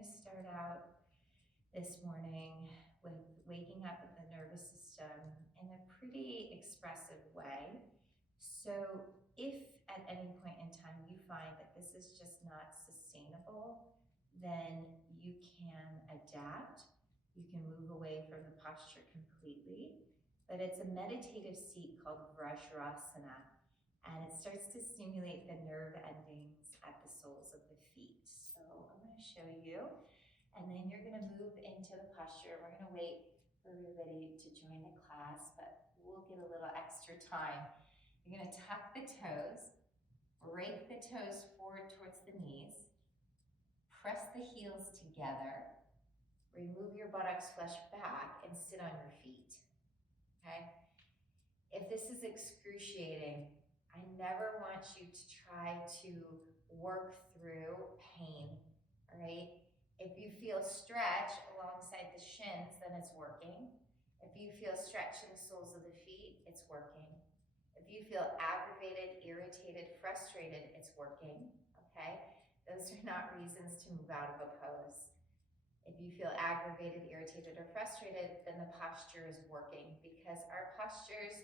to start out this morning with waking up with the nervous system in a pretty expressive way. So if at any point in time you find that this is just not sustainable, then you can adapt. You can move away from the posture completely, but it's a meditative seat called Vrajrasana, and it starts to stimulate the nerve endings at the soles of the feet. So I'm going to show you, and then you're going to move into the posture. We're going to wait for everybody to join the class, but we'll get a little extra time. You're going to tuck the toes, rake the toes forward towards the knees, press the heels together, remove your buttocks flush back, and sit on your feet, okay? If this is excruciating, I never want you to try to work through pain, all right? If you feel stretch alongside the shins, then it's working. If you feel stretch in the soles of the feet, it's working. If you feel aggravated, irritated, frustrated, it's working, okay? Those are not reasons to move out of a pose. If you feel aggravated, irritated, or frustrated, then the posture is working, because our postures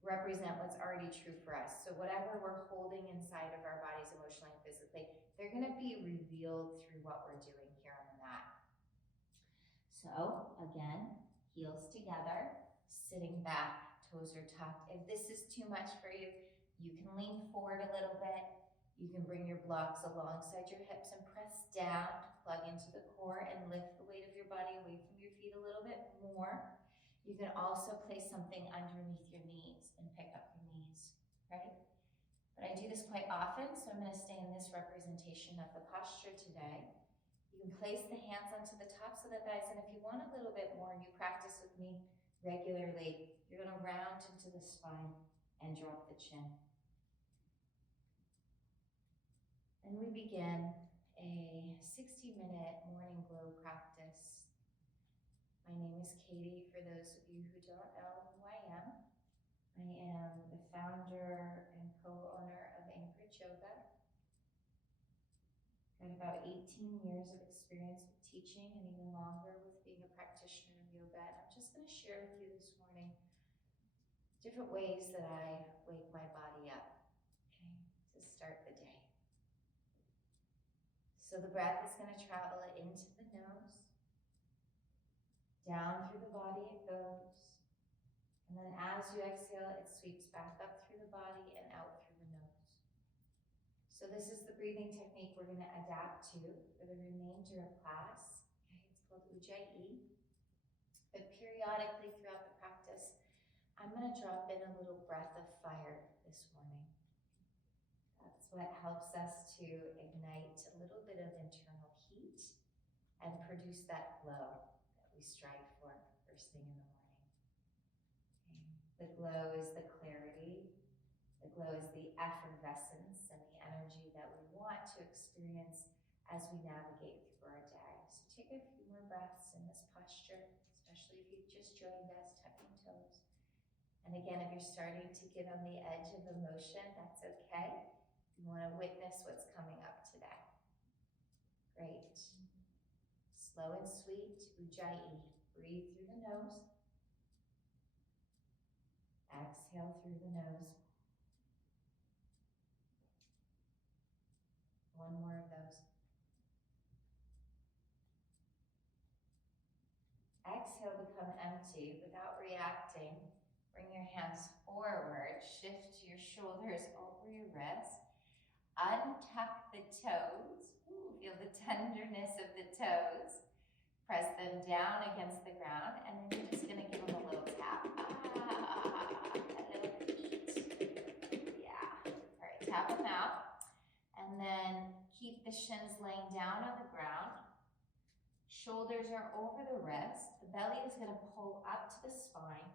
represent what's already true for us. So whatever we're holding inside of our bodies emotionally and physically, they're going to be revealed through what we're doing here on the mat. So again, heels together, sitting back, toes are tucked. If this is too much for you, you can lean forward a little bit. You can bring your blocks alongside your hips and press down to plug into the core and lift the weight of your body away from your feet a little bit more. You can also place something underneath your knees and pick up your knees, right? But I do this quite often, so I'm going to stay in this representation of the posture today. You can place the hands onto the tops of the thighs, and if you want a little bit more and you practice with me regularly, you're going to round into the spine and drop the chin. And we begin a 60-minute morning glow practice. My name is Katey, for those of you who don't know who I am. I am the founder and co-owner of Anchorage Yoga. Got about 18 years of experience with teaching and even longer with being a practitioner of yoga. And I'm just going to share with you this morning different ways that I wake my body up, okay, to start the day. So the breath is going to travel into the nose. Down through the body it goes. And then as you exhale, it sweeps back up through the body and out through the nose. So this is the breathing technique we're going to adapt to for the remainder of class. Okay, it's called Ujjayi. But periodically throughout the practice, I'm going to drop in a little breath of fire this morning. That's what helps us to ignite a little bit of internal heat and produce that glow that we strive for first thing in the morning. Okay. The glow is the clarity. The glow is the effervescence and the energy that we want to experience as we navigate through our day. So take a few more breaths in this posture, especially if you've just joined us, tucking toes. And again, if you're starting to get on the edge of emotion, that's okay. You want to witness what's coming up today. Great. Slow and sweet, Ujjayi. Breathe through the nose. Exhale through the nose. One more of those. Exhale, become empty without reacting. Bring your hands forward. Shift your shoulders over your wrists. Untuck the toes. Ooh, feel the tenderness of the toes. Press them down against the ground, and then you're just going to give them a little tap. A little beat. Yeah. All right, tap them out. And then keep the shins laying down on the ground. Shoulders are over the wrist. The belly is going to pull up to the spine.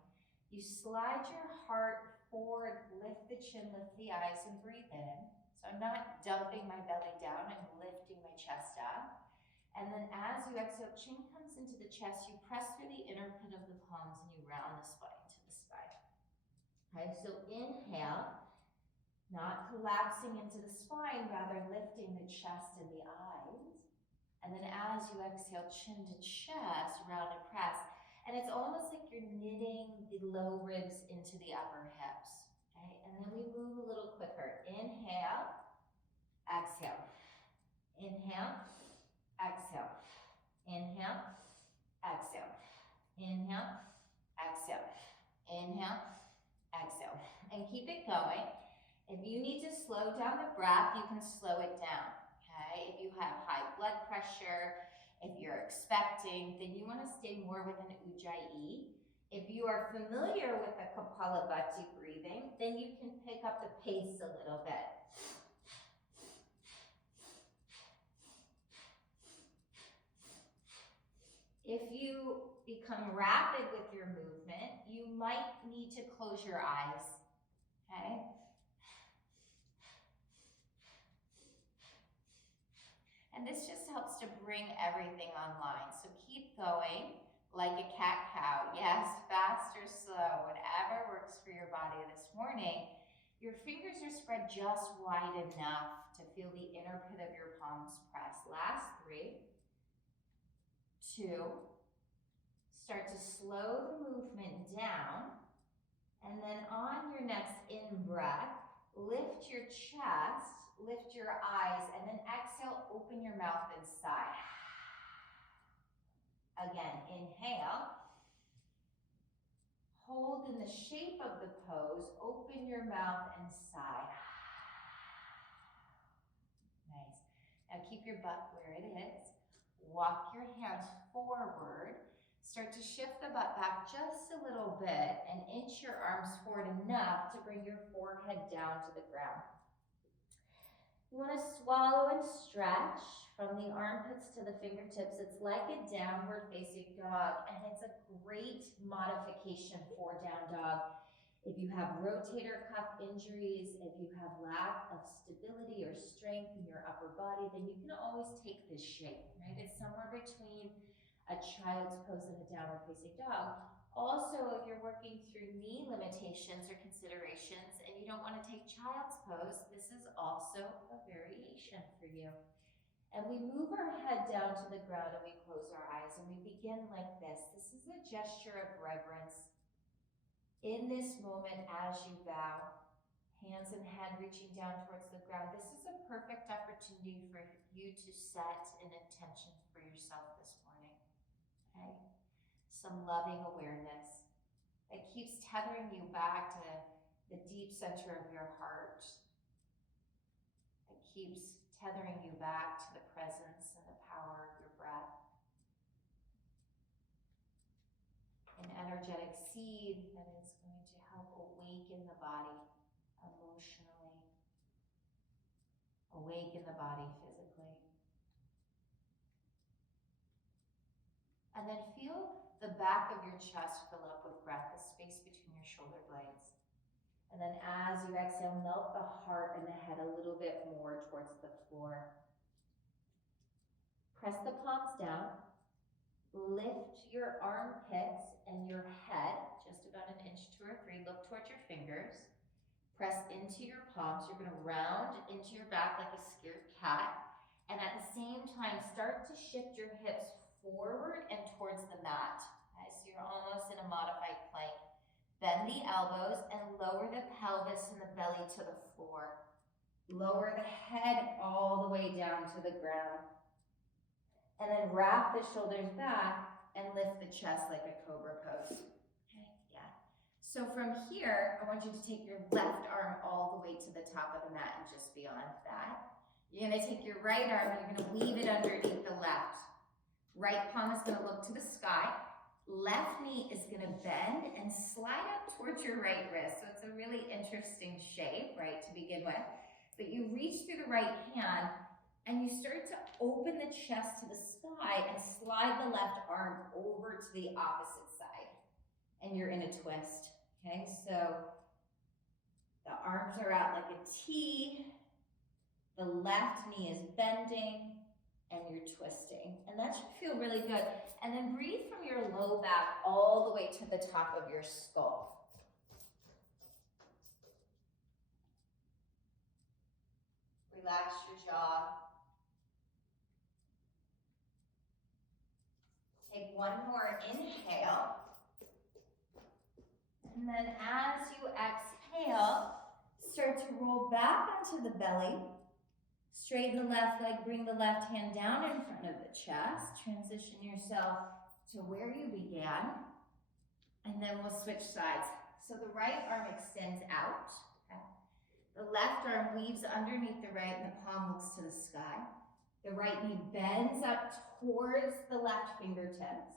You slide your heart forward, lift the chin, lift the eyes, and breathe in. So I'm not dumping my belly down, I'm lifting my chest up. And then as you exhale, chin comes into the chest, you press through the inner pit of the palms and you round the spine to the spine. Okay, so inhale, not collapsing into the spine, rather lifting the chest and the eyes. And then as as you exhale, chin to chest, round and press. And it's almost like you're knitting the low ribs into the upper hips. Okay, and then we move a little quicker. Inhale, exhale. Inhale, exhale. Inhale, exhale. Inhale, exhale. Inhale, exhale. And keep it going. If you need to slow down the breath, you can slow it down. Okay? If you have high blood pressure, if you're expecting, then you want to stay more with an ujjayi. If you are familiar with the Kapalabhati breathing, then you can pick up the pace a little bit. If you become rapid with your movement, you might need to close your eyes. Okay? And this just helps to bring everything online. So keep going like a cat-cow. Yes, fast or slow, whatever works for your body this morning. Your fingers are spread just wide enough to feel the inner pit of your palms press. Last 3, 2. Start to slow the movement down. And then on your next in-breath, lift your chest, lift your eyes, and then exhale, open your mouth and sigh. Again, inhale. Hold in the shape of the pose, open your mouth and sigh. Nice. Now keep your butt where it is. Walk your hands forward. Start to shift the butt back just a little bit and inch your arms forward enough to bring your forehead down to the ground. You want to swallow and stretch from the armpits to the fingertips. It's like a downward facing dog, and it's a great modification for down dog. If you have rotator cuff injuries, if you have lack of stability or strength in your upper body, then you can always take this shape, right? It's somewhere between a child's pose and a downward facing dog. Also, if you're working through knee limitations or considerations and you don't want to take child's pose, this is also a variation for you. And we move our head down to the ground and we close our eyes and we begin like this. This is a gesture of reverence. In this moment, as you bow, hands and head reaching down towards the ground, this is a perfect opportunity for you to set an intention for yourself this morning. Okay? Some loving awareness that keeps tethering you back to the deep center of your heart. That keeps tethering you back to the presence and the power of your breath. An energetic seed that is going to help awaken the body emotionally, awaken the body physically. And then feel the back of your chest fill up with breath, the space between your shoulder blades. And then as you exhale, melt the heart and the head a little bit more towards the floor. Press the palms down. Lift your armpits and your head, just about 1 inch, 2 or 3. Look towards your fingers. Press into your palms. You're going to round into your back like a scared cat. And at the same time, start to shift your hips forward and towards the mat. Okay, so you're almost in a modified plank. Bend the elbows and lower the pelvis and the belly to the floor. Lower the head all the way down to the ground. And then wrap the shoulders back and lift the chest like a cobra pose. Okay, yeah. So from here, I want you to take your left arm all the way to the top of the mat and just beyond that. You're gonna take your right arm and you're gonna weave it underneath the left. Right palm is gonna look to the sky. Left knee is gonna bend and slide up towards your right wrist. So it's a really interesting shape, right, to begin with. But you reach through the right hand and you start to open the chest to the sky and slide the left arm over to the opposite side. And you're in a twist, okay? So the arms are out like a T. The left knee is bending and you're twisting. And that should feel really good. And then breathe from your low back all the way to the top of your skull. Relax your jaw. one more inhale. And then as you exhale, start to roll back onto the belly. Straighten the left leg, bring the left hand down in front of the chest. Transition yourself to where you began. And then we'll switch sides. So the right arm extends out. Okay. The left arm weaves underneath the right and the palm looks to the sky. The right knee bends up towards the left fingertips.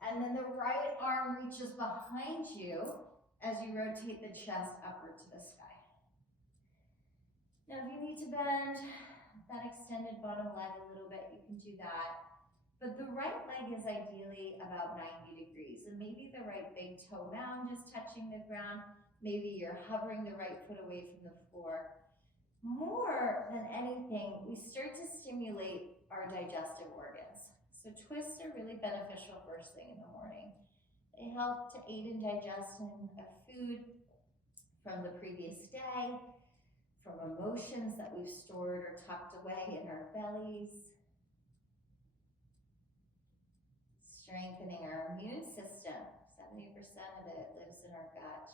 And then the right arm reaches behind you as you rotate the chest upward to the sky. Now if you need to bend that extended bottom leg a little bit, you can do that. But the right leg is ideally about 90 degrees, and maybe the right big toe mound is touching the ground. Maybe you're hovering the right foot away from the floor. More than anything, we start to stimulate our digestive organs. So twists are really beneficial first thing in the morning. They help to aid in digestion of food from the previous day, from emotions that we've stored or tucked away in our bellies. Strengthening our immune system. 70% of it lives in our gut.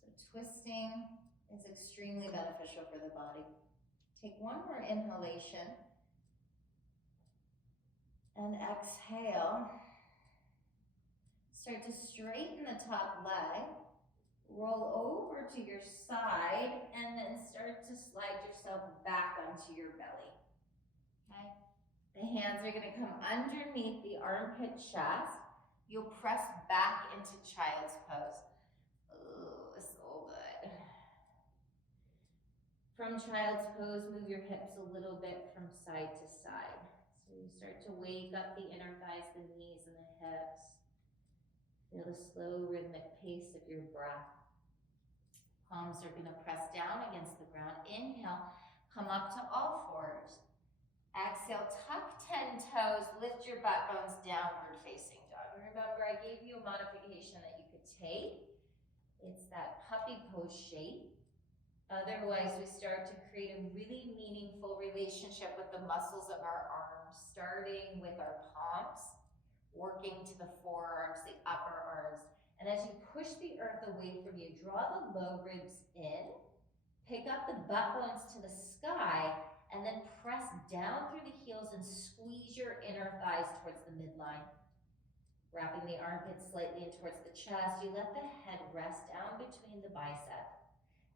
So twisting is extremely beneficial for the body. Take one more inhalation. And exhale. Start to straighten the top leg. Roll over to your side and then start to slide yourself back onto your belly. Okay? The hands are going to come underneath the armpit chest. You'll press back into child's pose. Oh, so good. From child's pose, move your hips a little bit from side to side. So you start to wake up the inner thighs, the knees, and the hips. Feel the slow rhythmic pace of your breath. Palms are going to press down against the ground. Inhale, come up to all fours. Exhale, tuck 10 toes, lift your butt bones, downward facing dog. Remember, I gave you a modification that you could take. It's that puppy pose shape. Otherwise, we start to create a really meaningful relationship with the muscles of our arms, starting with our palms, working to the forearms, the upper arms. And as you push the earth away from you, draw the low ribs in, pick up the butt bones to the sky, and then press down through the heels and squeeze your inner thighs towards the midline. Wrapping the armpits slightly in towards the chest, you let the head rest down between the biceps.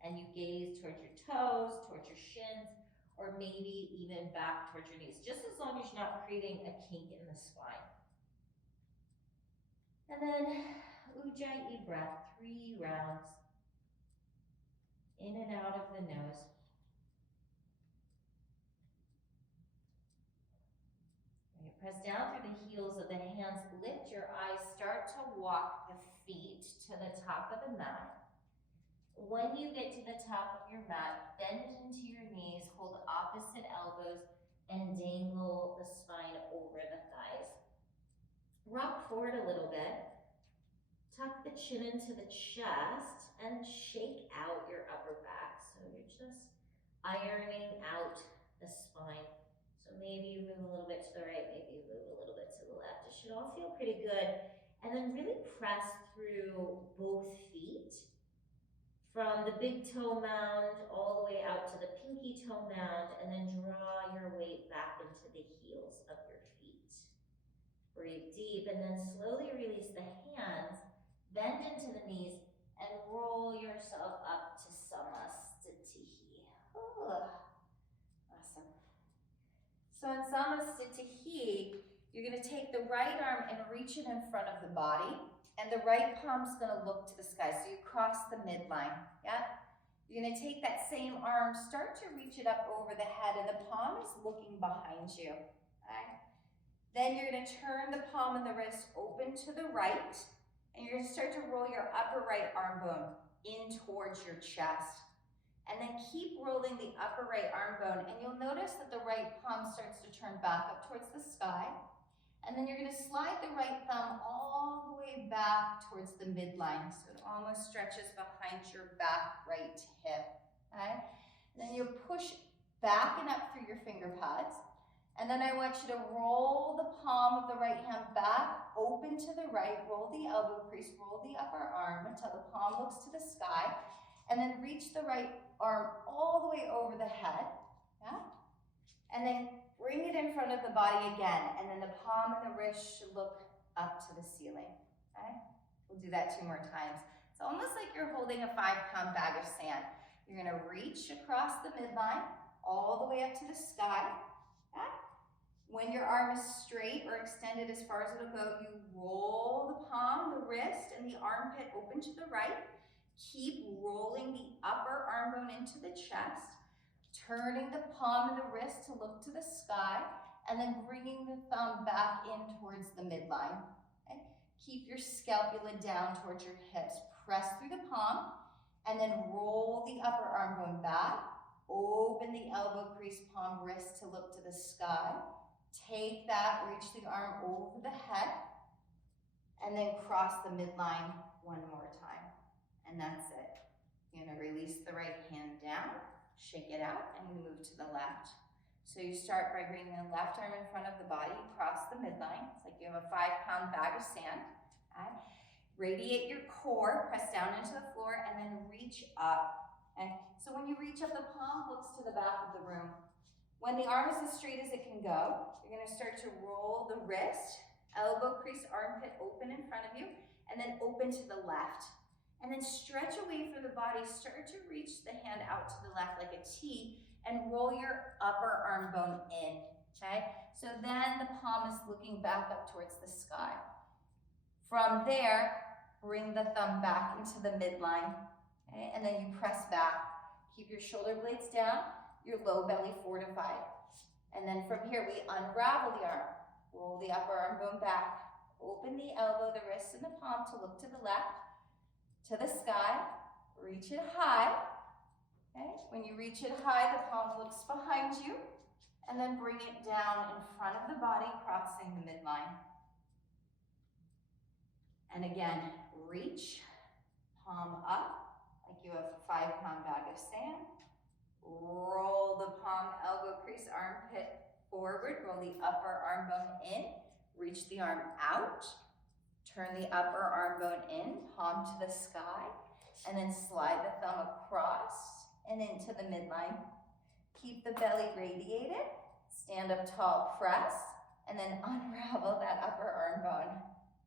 And you gaze towards your toes, towards your shins, or maybe even back towards your knees, just as long as you're not creating a kink in the spine. And then Ujjayi breath, 3 rounds. In and out of the nose. Right, press down through the heels of the hands, lift your eyes, start to walk the feet to the top of the mat. When you get to the top of your mat, bend into your knees, hold opposite elbows, and dangle the spine over the thighs. Rock forward a little bit. Tuck the chin into the chest and shake out your upper back. So you're just ironing out the spine. So maybe you move a little bit to the right, maybe you move a little bit to the left. It should all feel pretty good. And then really press through both feet. From the big toe mound all the way out to the pinky toe mound, and then draw your weight back into the heels of your feet. Breathe deep and then slowly release the hands, bend into the knees, and roll yourself up to Samasthiti. Oh, awesome. So in Samasthiti, you're going to take the right arm and reach it in front of the body. And the right palm's gonna look to the sky, so you cross the midline, yeah? You're gonna take that same arm, start to reach it up over the head, and the palm is looking behind you, okay? Then you're gonna turn the palm and the wrist open to the right, and you're gonna start to roll your upper right arm bone in towards your chest. And then keep rolling the upper right arm bone, and you'll notice that the right palm starts to turn back up towards the sky. And then you're going to slide the right thumb all the way back towards the midline, so it almost stretches behind your back right hip, okay? And then you'll push back and up through your finger pads, And then I want you to roll the palm of the right hand back, open to the right, roll the elbow crease, roll the upper arm until the palm looks to the sky, and then reach the right arm all the way over the head, yeah? And then bring it in front of the body again, and then the palm and the wrist should look up to the ceiling, okay? We'll do that 2 more times. It's almost like you're holding a 5-pound bag of sand. You're gonna reach across the midline, all the way up to the sky, okay? When your arm is straight or extended as far as it'll go, you roll the palm, the wrist, and the armpit open to the right. Keep rolling the upper arm bone into the chest, turning the palm and the wrist to look to the sky, and then bringing the thumb back in towards the midline. Okay? Keep your scapula down towards your hips. Press through the palm, and then roll the upper arm bone back. Open the elbow crease, palm, wrist to look to the sky. Take that, reach the arm over the head, and then cross the midline 1 more time. And that's it. You're gonna release the right hand down, shake it out, and you move to the left. So you start by bringing the left arm in front of the body, cross the midline. It's like you have a 5-pound bag of sand. Okay? Radiate your core, press down into the floor, and then reach up. Okay? So when you reach up, the palm looks to the back of the room. When the arm is as straight as it can go, you're gonna start to roll the wrist, elbow crease, armpit open in front of you, and then open to the left. And then stretch away from the body, start to reach the hand out to the left like a T, and roll your upper arm bone in, okay? So then the palm is looking back up towards the sky. From there, bring the thumb back into the midline, okay? And then you press back. Keep your shoulder blades down, your low belly fortified. And then from here, we unravel the arm. Roll the upper arm bone back. Open the elbow, the wrist, and the palm to look to the left, to the sky. Reach it high. Okay? When you reach it high, the palm looks behind you. And then bring it down in front of the body, crossing the midline. And again, reach, palm up, like you have a 5-pound bag of sand. Roll the palm, elbow crease, armpit forward. Roll the upper arm bone in. Reach the arm out. Turn the upper arm bone in, palm to the sky. And then slide the thumb across and into the midline. Keep the belly radiated. Stand up tall, press. And then unravel that upper arm bone.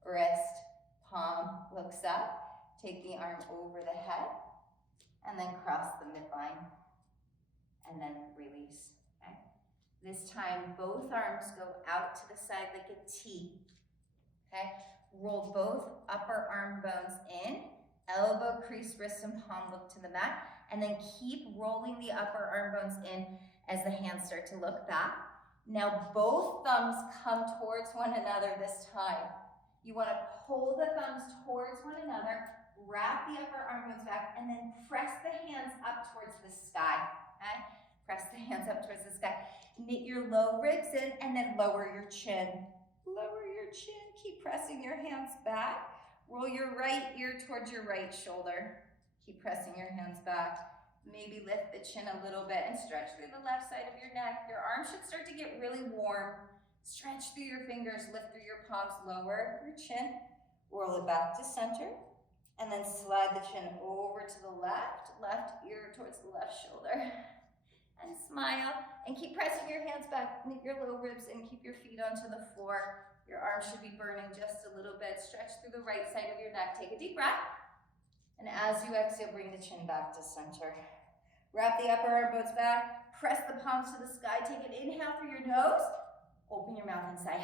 Wrist, palm looks up. Take the arm over the head. And then cross the midline. And then release, okay? This time, both arms go out to the side like a T, okay? Roll both upper arm bones in, elbow, crease, wrist, and palm look to the mat, and then keep rolling the upper arm bones in as the hands start to look back. Now, both thumbs come towards one another this time. You wanna pull the thumbs towards one another, wrap the upper arm bones back, and then press the hands up towards the sky. Okay? Press the hands up towards the sky. Knit your low ribs in and then lower your chin. Lower your chin. Keep pressing your hands back. Roll your right ear towards your right shoulder. Keep pressing your hands back. Maybe lift the chin a little bit and stretch through the left side of your neck. Your arms should start to get really warm. Stretch through your fingers, lift through your palms, lower your chin. Roll it back to center. And then slide the chin over to the left ear towards the left shoulder. And smile, and keep pressing your hands back, knit your low ribs, and keep your feet onto the floor. Your arms should be burning just a little bit. Stretch through the right side of your neck. Take a deep breath. And as you exhale, bring the chin back to center. Wrap the upper arm bones back. Press the palms to the sky. Take an inhale through your nose. Open your mouth and sigh.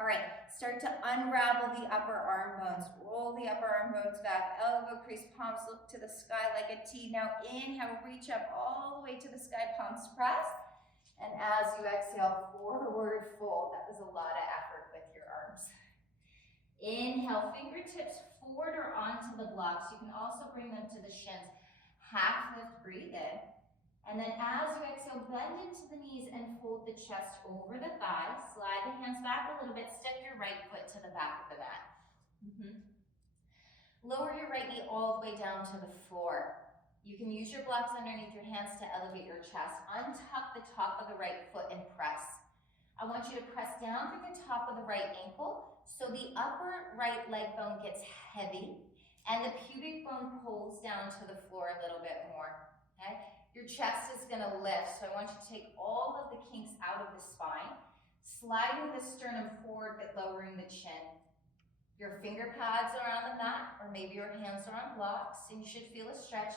All right, start to unravel the upper arm bones. Roll the upper arm bones back. Elbow crease, palms look to the sky like a T. Now inhale, reach up all the way to the sky, palms press. And as you exhale, forward fold. That was a lot of effort with your arms. Inhale, fingertips forward or onto the blocks. You can also bring them to the shins. Half lift, breathe in. And then as you exhale, bend into the knees and fold the chest over the thighs. Slide the hands back a little bit. Step your right foot to the back of the mat. Lower your right knee all the way down to the floor. You can use your blocks underneath your hands to elevate your chest. Untuck the top of the right foot and press. I want you to press down through the top of the right ankle so the upper right leg bone gets heavy and the pubic bone pulls down to the floor a little bit more, okay? Your chest is gonna lift, so I want you to take all of the kinks out of the spine, sliding the sternum forward but lowering the chin. Your finger pads are on the mat, or maybe your hands are on blocks, and you should feel a stretch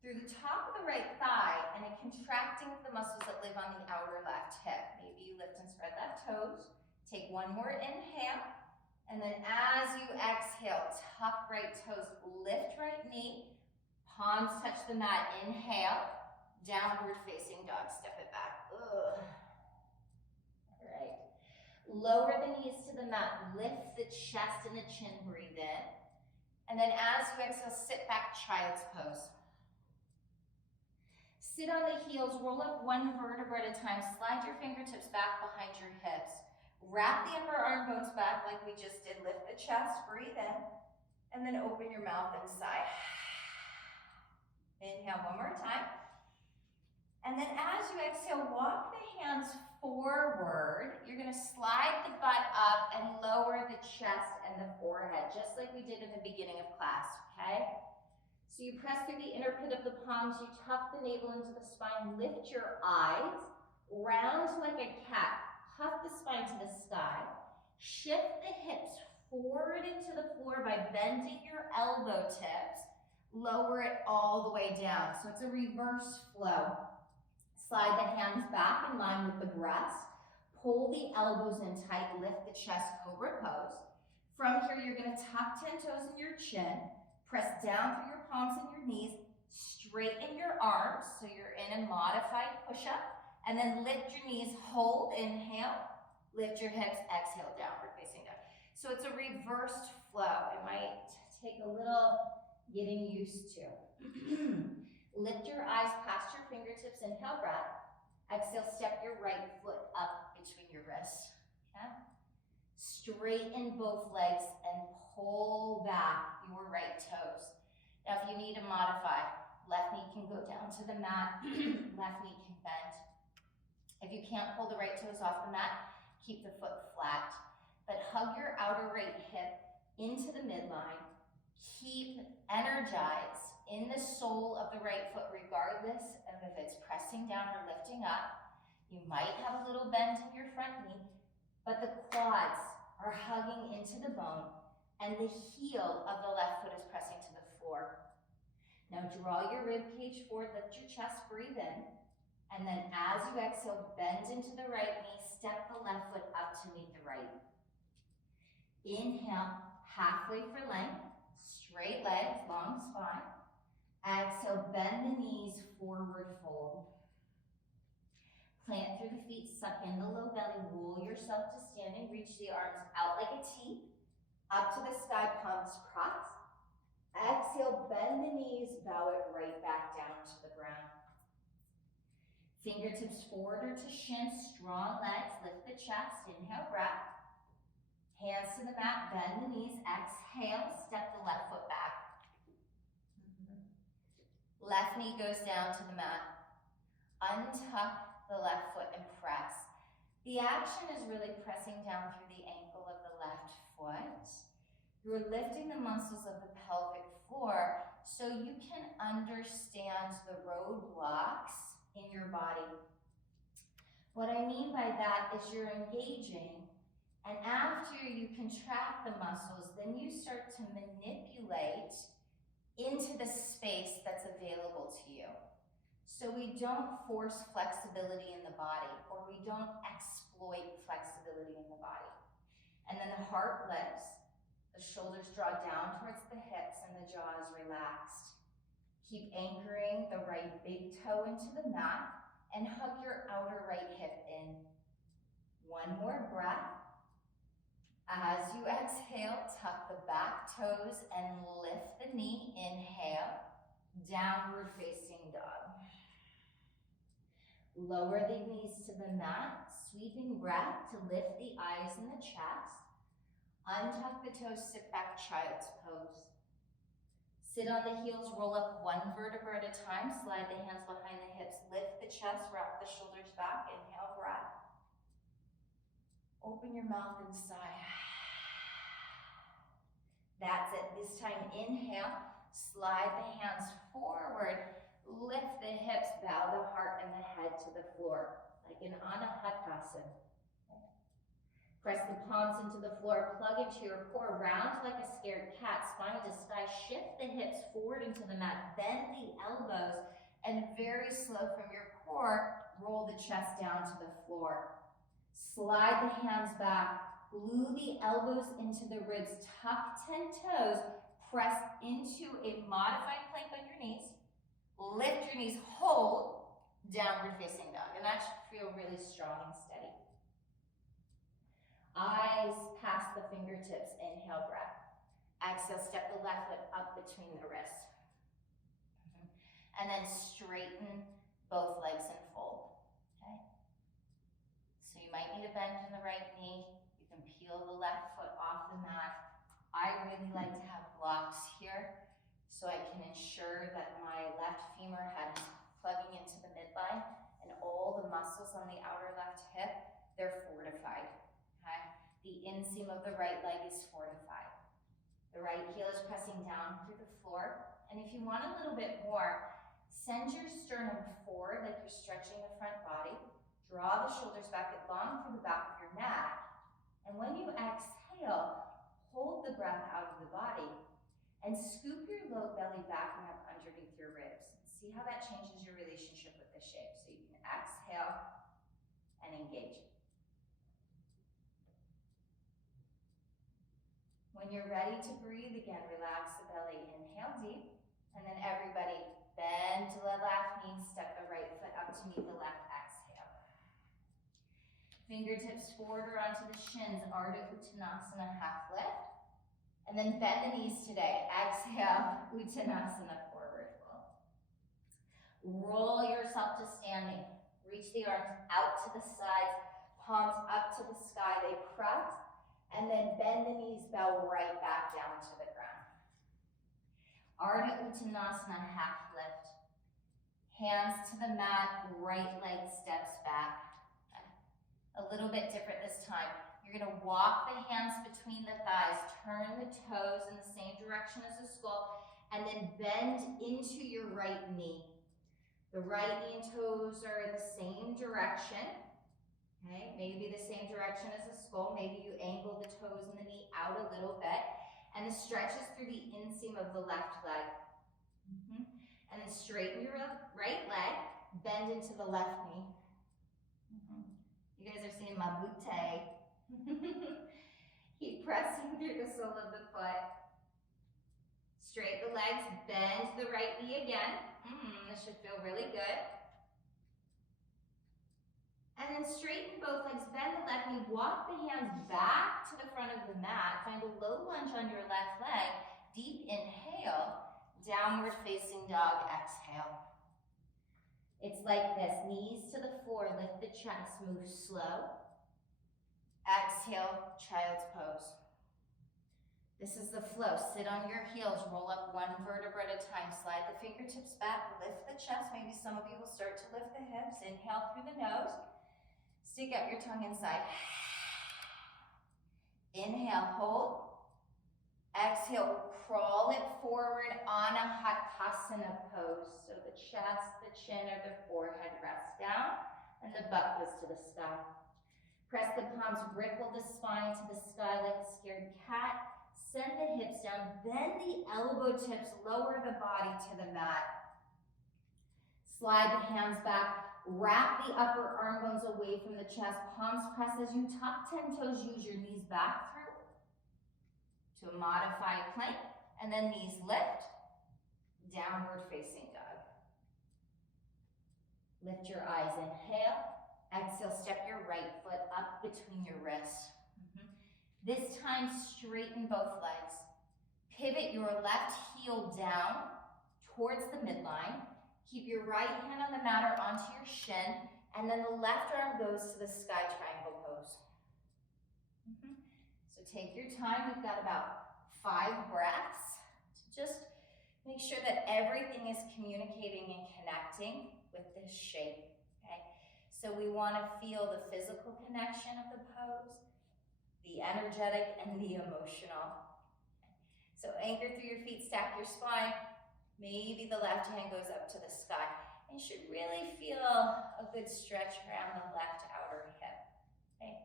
through the top of the right thigh and a contracting of the muscles that live on the outer left hip. Maybe you lift and spread left toes. Take one more inhale, and then as you exhale, tuck right toes, lift right knee, palms touch the mat, inhale, downward facing dog, step it back. Ugh. All right. Lower the knees to the mat, lift the chest and the chin, breathe in. And then as you exhale, sit back, child's pose. Sit on the heels, roll up one vertebra at a time, slide your fingertips back behind your hips. Wrap the upper arm bones back like we just did, lift the chest, breathe in, and then open your mouth and sigh. Inhale one more time. And then as you exhale, walk the hands forward. You're gonna slide the butt up and lower the chest and the forehead, just like we did in the beginning of class, okay? So you press through the inner pit of the palms, you tuck the navel into the spine, lift your eyes, round like a cat, puff the spine to the sky, shift the hips forward into the floor by bending your elbow tips, lower it all the way down. So it's a reverse flow. Slide the hands back in line with the breast, pull the elbows in tight, lift the chest, cobra pose. From here, you're gonna tuck 10 toes in your chin, press down through your palms and your knees, straighten your arms, so you're in a modified push-up, and then lift your knees, hold, inhale, lift your hips, exhale, downward facing dog. So it's a reversed flow. It might take a little getting used to. Lift your eyes past your fingertips, inhale, breath. Exhale, step your right foot up between your wrists, okay? Straighten both legs and pull back your right toes. Now, if you need to modify, left knee can go down to the mat, left knee can bend. If you can't pull the right toes off the mat, keep the foot flat, but hug your outer right hip into the midline. Keep energized in the sole of the right foot, regardless of if it's pressing down or lifting up. You might have a little bend in your front knee, but the quads are hugging into the bone and the heel of the left foot is pressing to the floor. Now draw your rib cage forward, lift your chest, breathe in, and then as you exhale, bend into the right knee, step the left foot up to meet the right. Inhale, halfway for length, straight legs, long spine. Exhale, bend the knees, forward fold. Plant through the feet, suck in the low belly, roll yourself to standing, reach the arms out like a T, up to the sky, palms cross. Exhale, bend the knees, bow it right back down to the ground. Fingertips forward or to shin, strong legs, lift the chest, inhale, breath. Hands to the mat, bend the knees, exhale, step the left foot back. Left knee goes down to the mat. Untuck the left foot and press. The action is really pressing down through the ankle of the left foot. You're lifting the muscles of the pelvic floor so you can understand the roadblocks in your body. What I mean by that is you're engaging, and after you contract the muscles, then you start to manipulate into the space that's available to you. So we don't force flexibility in the body, or we don't exploit flexibility in the body. And then the heart lifts, the shoulders draw down towards the hips, and the jaw is relaxed. Keep anchoring the right big toe into the mat, and hug your outer right hip in. One more breath. As you exhale, tuck the back toes and lift the knee. Inhale, downward facing dog. Lower the knees to the mat, sweeping breath to lift the eyes and the chest. Untuck the toes, sit back, child's pose. Sit on the heels, roll up one vertebra at a time, slide the hands behind the hips, lift the chest, wrap the shoulders back, inhale, breath. Open your mouth and sigh. That's it. This time, inhale, slide the hands forward, lift the hips, bow the heart and the head to the floor, like in Hattasana. Press the palms into the floor, plug into your core, round like a scared cat, spine to sky, shift the hips forward into the mat, bend the elbows, and very slow from your core, roll the chest down to the floor. Slide the hands back, glue the elbows into the ribs, tuck 10 toes, press into a modified plank on your knees, lift your knees, hold, downward facing dog, and that should feel really strong and steady. Eyes past the fingertips, inhale, breath. Exhale, step the left foot up between the wrists. And then straighten both legs and fold, okay? So you might need a bend in the right knee. You can peel the left foot off the mat. I really like to have blocks here so I can ensure that my left femur head is plugging into the midline and all the muscles on the outer left hip, they're fortified. Okay? The inseam of the right leg is fortified. The right heel is pressing down through the floor. And if you want a little bit more, send your sternum forward like you're stretching the front body. Draw the shoulders back long through the back of your neck. And when you exhale, hold the breath out of the body and scoop your low belly back and up underneath your ribs. See how that changes your relationship with the shape. So you can exhale and engage. When you're ready to breathe again, relax the belly. Inhale deep. And then everybody bend to the left knee, step the right foot up to meet the left. Exhale. Fingertips forward or onto the shins, Ardha Uttanasana, half lift. And then bend the knees today. Exhale, Uttanasana, forward fold. Roll yourself to standing. Reach the arms out to the sides, palms up to the sky. They press. And then bend the knees, bow right back down to the ground. Ardha Uttanasana, half lift. Hands to the mat, right leg steps back. A little bit different this time. You're gonna walk the hands between the thighs, turn the toes in the same direction as the skull, and then bend into your right knee. The right knee and toes are in the same direction. Okay, maybe the same direction as the skull. Maybe you angle the toes and the knee out a little bit. And the stretch is through the inseam of the left leg. And then straighten your right leg, bend into the left knee. You guys are seeing my butte. Keep pressing through the sole of the foot. Straighten the legs, bend the right knee again. This should feel really good. And then straighten both legs, bend the left knee, walk the hands back to the front of the mat. Find a low lunge on your left leg. Deep inhale, downward facing dog, exhale. It's like this, knees to the floor, lift the chest, move slow. Exhale, child's pose. This is the flow. Sit on your heels, roll up one vertebra at a time. Slide the fingertips back, lift the chest. Maybe some of you will start to lift the hips. Inhale through the nose. Stick out your tongue inside. Inhale, hold. Exhale, crawl it forward on a Hattasana pose. So the chest, the chin, or the forehead rests down, and the butt goes to the sky. Press the palms, ripple the spine to the sky like a scared cat. Send the hips down, bend the elbow tips, lower the body to the mat. Slide the hands back. Wrap the upper arm bones away from the chest. Palms press as you tuck 10 toes. Use your knees back through to a modified plank. And then knees lift. Downward facing dog. Lift your eyes. Inhale. Exhale. Step your right foot up between your wrists. This time, straighten both legs. Pivot your left heel down towards the midline. Keep your right hand on the mat or onto your shin, and then the left arm goes to the sky triangle pose. So take your time. We've got about 5 breaths to just Make sure that everything is communicating and connecting with this shape, okay? So we want to feel the physical connection of the pose, the energetic, and the emotional. So anchor through your feet, stack your spine. Maybe the left hand goes up to the sky. And you should really feel a good stretch around the left outer hip, okay?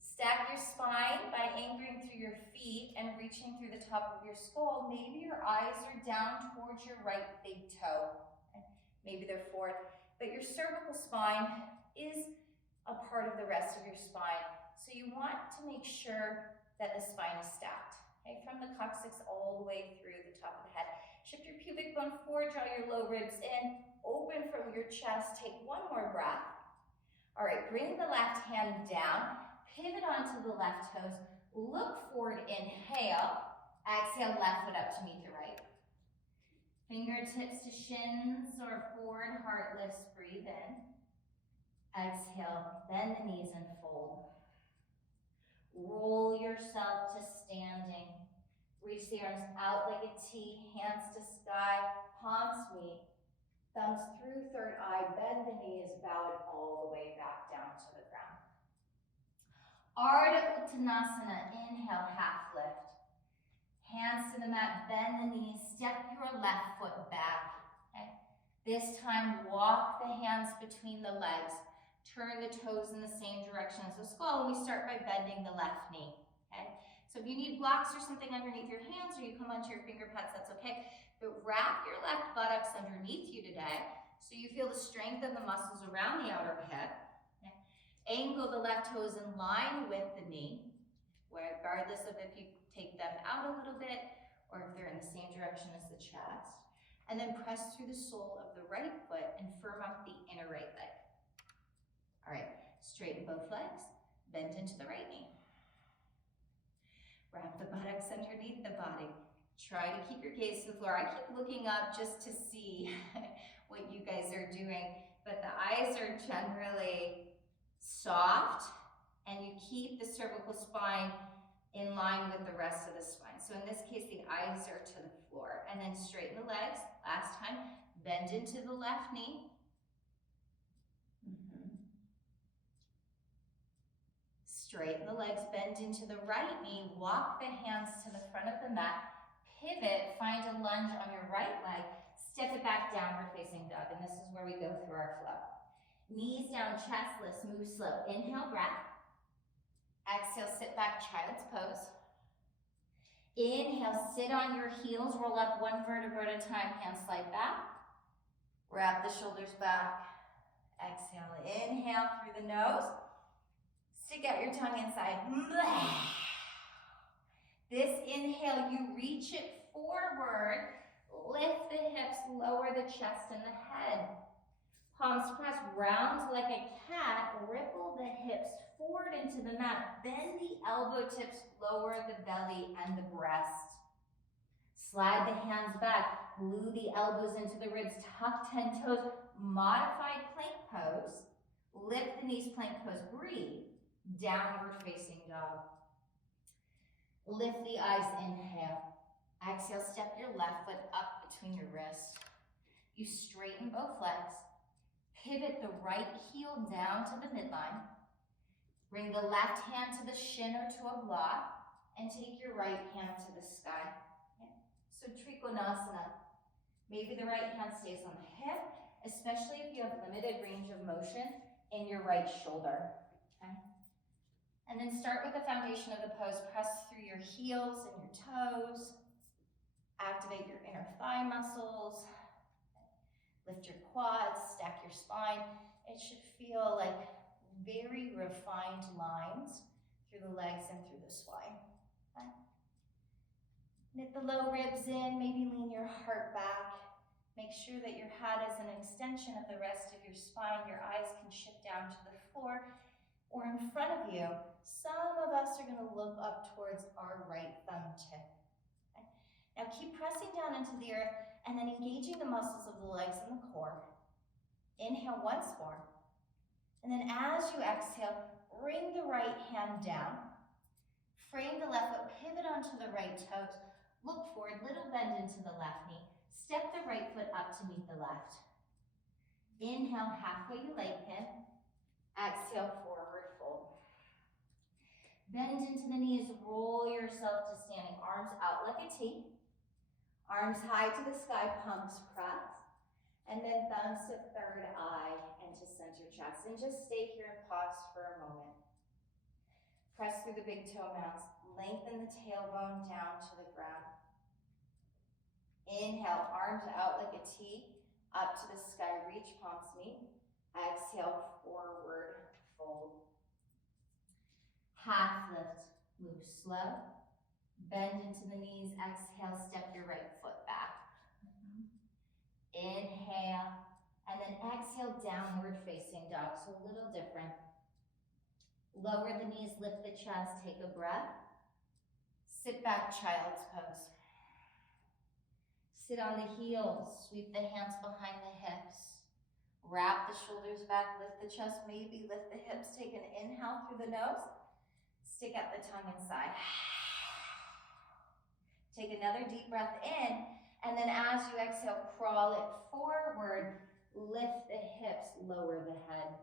Stack your spine by anchoring through your feet and reaching through the top of your skull. Maybe your eyes are down towards your right big toe. Okay? Maybe they're forward, but your cervical spine is a part of the rest of your spine. So you want to make sure that the spine is stacked, okay? From the coccyx all the way through the top of the head. Shift your pubic bone forward, draw your low ribs in, open from your chest, take one more breath. All right, bring the left hand down. Pivot onto the left toes, look forward, inhale, exhale, left foot up to meet the right. Fingertips to shins or forward heart lifts, breathe in. Exhale, bend the knees and fold. Roll yourself to standing. Reach the arms out like a T, hands to sky, palms meet. Thumbs through third eye, bend the knees, bowed all the way back down to the ground. Ardha Uttanasana, inhale, half lift. Hands to the mat, bend the knees, step your left foot back. Okay? This time, walk the hands between the legs. Turn the toes in the same direction as the skull, and we start by bending the left knee. Okay? So if you need blocks or something underneath your hands, or you come onto your finger pads, that's okay. But wrap your left buttocks underneath you today, so you feel the strength of the muscles around the outer hip. Angle the left toes in line with the knee, regardless of if you take them out a little bit or if they're in the same direction as the chest. And then press through the sole of the right foot and firm up the inner right leg. All right, straighten both legs, bend into the right knee. Wrap the buttocks underneath the body. Try to keep your gaze to the floor. I keep looking up just to see what you guys are doing, but the eyes are generally soft, and you keep the cervical spine in line with the rest of the spine. So in this case, the eyes are to the floor. And then straighten the legs. Last time, bend into the left knee. Straighten the legs, bend into the right knee. Walk the hands to the front of the mat. Pivot, find a lunge on your right leg. Step it back, downward facing dog. And this is where we go through our flow. Knees down, chest lifts, move slow. Inhale, breath. Exhale, sit back, child's pose. Inhale, sit on your heels, roll up one vertebra at a time, hands slide back. Wrap the shoulders back. Exhale, inhale through the nose. Stick out your tongue inside. This inhale, you reach it forward. Lift the hips, lower the chest and the head. Palms press, round like a cat, ripple the hips forward into the mat. Bend the elbow tips, lower the belly and the breast. Slide the hands back, glue the elbows into the ribs, tuck 10 toes, modified plank pose. Lift the knees, plank pose, breathe. Downward facing dog. Lift the eyes, inhale. Exhale, step your left foot up between your wrists. You straighten both legs. Pivot the right heel down to the midline. Bring the left hand to the shin or to a block, and take your right hand to the sky. Okay? So Trikonasana. Maybe the right hand stays on the hip, especially if you have limited range of motion in your right shoulder. Okay? And then start with the foundation of the pose. Press through your heels and your toes. Activate your inner thigh muscles. Lift your quads, stack your spine. It should feel like very refined lines through the legs and through the spine. Okay? Knit the low ribs in, maybe lean your heart back. Make sure that your head is an extension of the rest of your spine. Your eyes can shift down to the floor or in front of you. Some of us are going to look up towards our right thumb tip. Okay? Now keep pressing down into the earth and then engaging the muscles of the legs and the core. Inhale once more. And then as you exhale, bring the right hand down. Frame the left foot, pivot onto the right toes. Look forward, little bend into the left knee. Step the right foot up to meet the left. Inhale, halfway you lengthen. Exhale, forward fold. Bend into the knees, roll yourself to standing. Arms out like a T. Arms high to the sky, palms press. And then thumbs to third eye and to center chest. And just stay here and pause for a moment. Press through the big toe mounds. Lengthen the tailbone down to the ground. Inhale, arms out like a T, up to the sky, reach, palms meet. Exhale, forward fold. Half lift, move slow. Bend into the knees, exhale, step your right foot back. Inhale, and then exhale, downward facing dog, so a little different. Lower the knees, lift the chest, take a breath. Sit back, child's pose. Sit on the heels, sweep the hands behind the hips. Wrap the shoulders back, lift the chest, maybe lift the hips. Take an inhale through the nose. Stick out the tongue inside. Take another deep breath in, and then as you exhale, crawl it forward. Lift the hips, lower the head.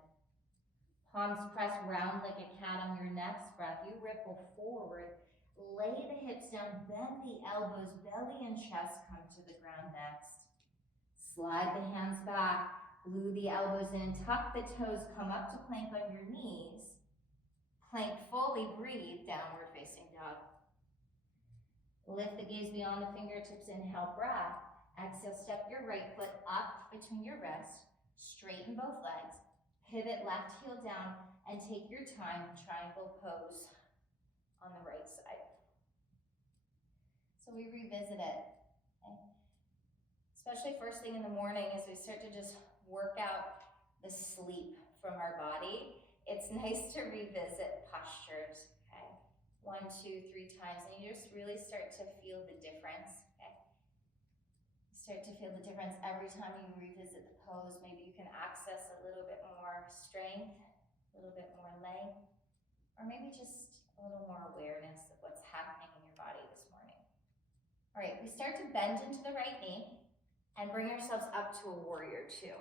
Palms press round like a cat on your next breath. You ripple forward. Lay the hips down, bend the elbows, belly and chest come to the ground next. Slide the hands back, glue the elbows in, tuck the toes, come up to plank on your knees. Plank fully, breathe, downward facing dog. Lift the gaze beyond the fingertips, inhale, breath. Exhale, step your right foot up between your wrists, straighten both legs, pivot left heel down, and take your time, triangle pose on the right side. So we revisit it, okay? Especially first thing in the morning as we start to just work out the sleep from our body. It's nice to revisit postures, okay? 1, 2, 3 times, and you just really start to feel the difference, okay? You start to feel the difference every time you revisit the pose. Maybe you can access a little bit more strength, a little bit more length, or maybe just a little more awareness of what's happening in your body this morning. All right, we start to bend into the right knee and bring ourselves up to a warrior two.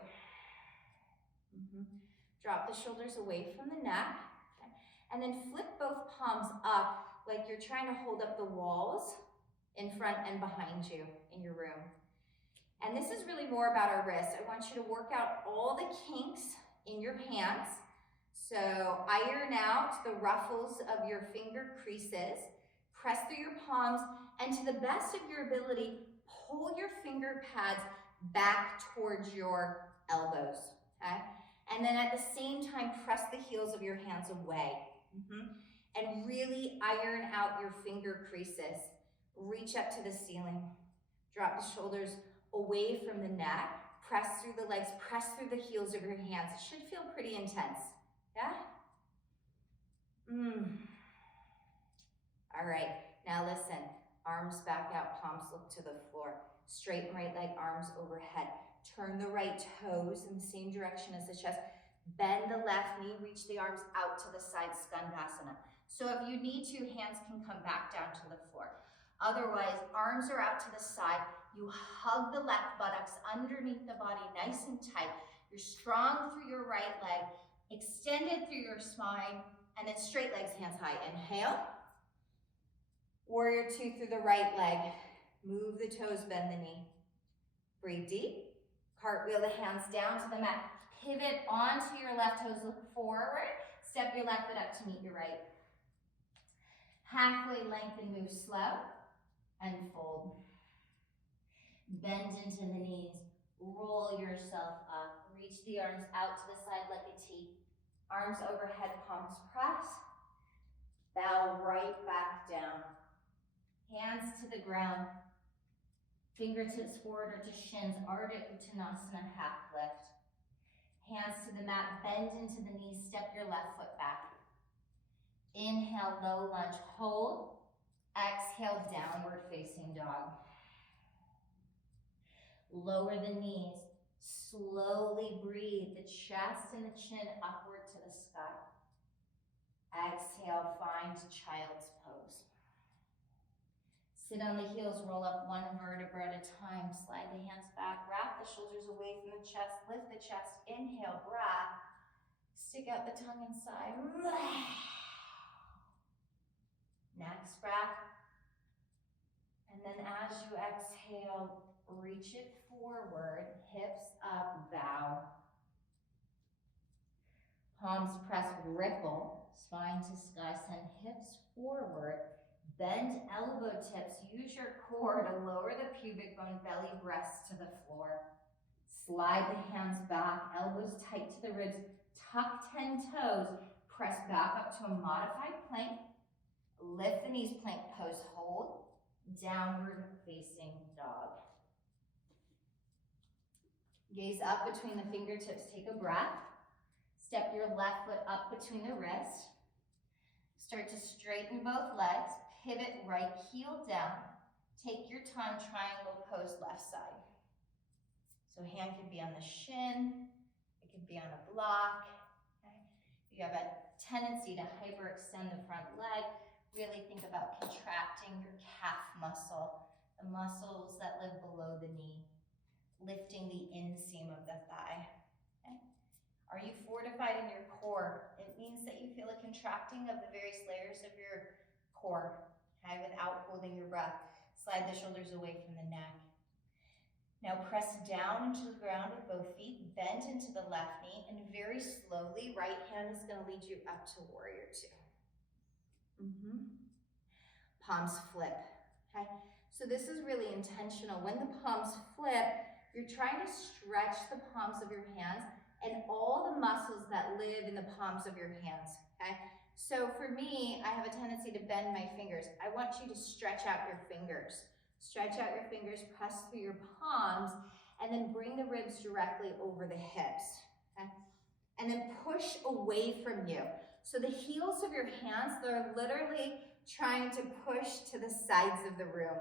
Drop the shoulders away from the neck, okay? And then flip both palms up like you're trying to hold up the walls in front and behind you in your room. And this is really more about our wrists. I want you to work out all the kinks in your hands. So iron out the ruffles of your finger creases, press through your palms, and to the best of your ability, pull your finger pads back towards your elbows, okay? And then at the same time, press the heels of your hands away. And really iron out your finger creases. Reach up to the ceiling. Drop the shoulders away from the neck. Press through the legs, press through the heels of your hands. It should feel pretty intense, yeah? All right, now listen. Arms back out, palms look to the floor. Straighten right leg, arms overhead. Turn the right toes in the same direction as the chest. Bend the left knee, reach the arms out to the side, Skunk Asana. So if you need to, hands can come back down to the floor. Otherwise, arms are out to the side. You hug the left buttocks underneath the body, nice and tight. You're strong through your right leg, extended through your spine, and then straight legs, hands high. Inhale. Warrior two through the right leg. Move the toes, bend the knee. Breathe deep. Cartwheel the hands down to the mat. Pivot onto your left toes, look forward. Step your left foot up to meet your right. Halfway lengthen, move slow, and fold. Bend into the knees. Roll yourself up. Reach the arms out to the side like a T. Arms overhead, palms press. Bow right back down. Hands to the ground. Fingertips forward or to shins. Ardha Uttanasana, half lift. Hands to the mat, bend into the knees, step your left foot back. Inhale, low lunge, hold. Exhale, downward facing dog. Lower the knees, slowly breathe the chest and the chin upward to the sky. Exhale, find child's pose. Sit on the heels, roll up one vertebra at a time. Slide the hands back, wrap the shoulders away from the chest, lift the chest, inhale, breath. Stick out the tongue and sigh. Next breath. And then as you exhale, reach it forward, hips up, bow. Palms press, ripple, spine to sky, send hips forward. Bend elbow tips, use your core to lower the pubic bone, belly rest to the floor. Slide the hands back, elbows tight to the ribs, tuck 10 toes, press back up to a modified plank. Lift the knees, plank pose, hold, downward facing dog. Gaze up between the fingertips, take a breath. Step your left foot up between the wrists. Start to straighten both legs. Pivot right heel down. Take your time, triangle pose left side. So hand could be on the shin, it could be on a block. Okay? If you have a tendency to hyperextend the front leg, really think about contracting your calf muscle, the muscles that live below the knee, lifting the inseam of the thigh. Okay? Are you fortified in your core? It means that you feel a contracting of the various layers of your core, okay, without holding your breath. Slide the shoulders away from the neck. Now press down into the ground with both feet, bend into the left knee, and very slowly, right hand is going to lead you up to warrior two. Palms flip, okay? So this is really intentional. When the palms flip, you're trying to stretch the palms of your hands and all the muscles that live in the palms of your hands, okay? So for me, I have a tendency to bend my fingers. I want you to stretch out your fingers. Stretch out your fingers, press through your palms, and then bring the ribs directly over the hips, okay? And then push away from you. So the heels of your hands, they're literally trying to push to the sides of the room.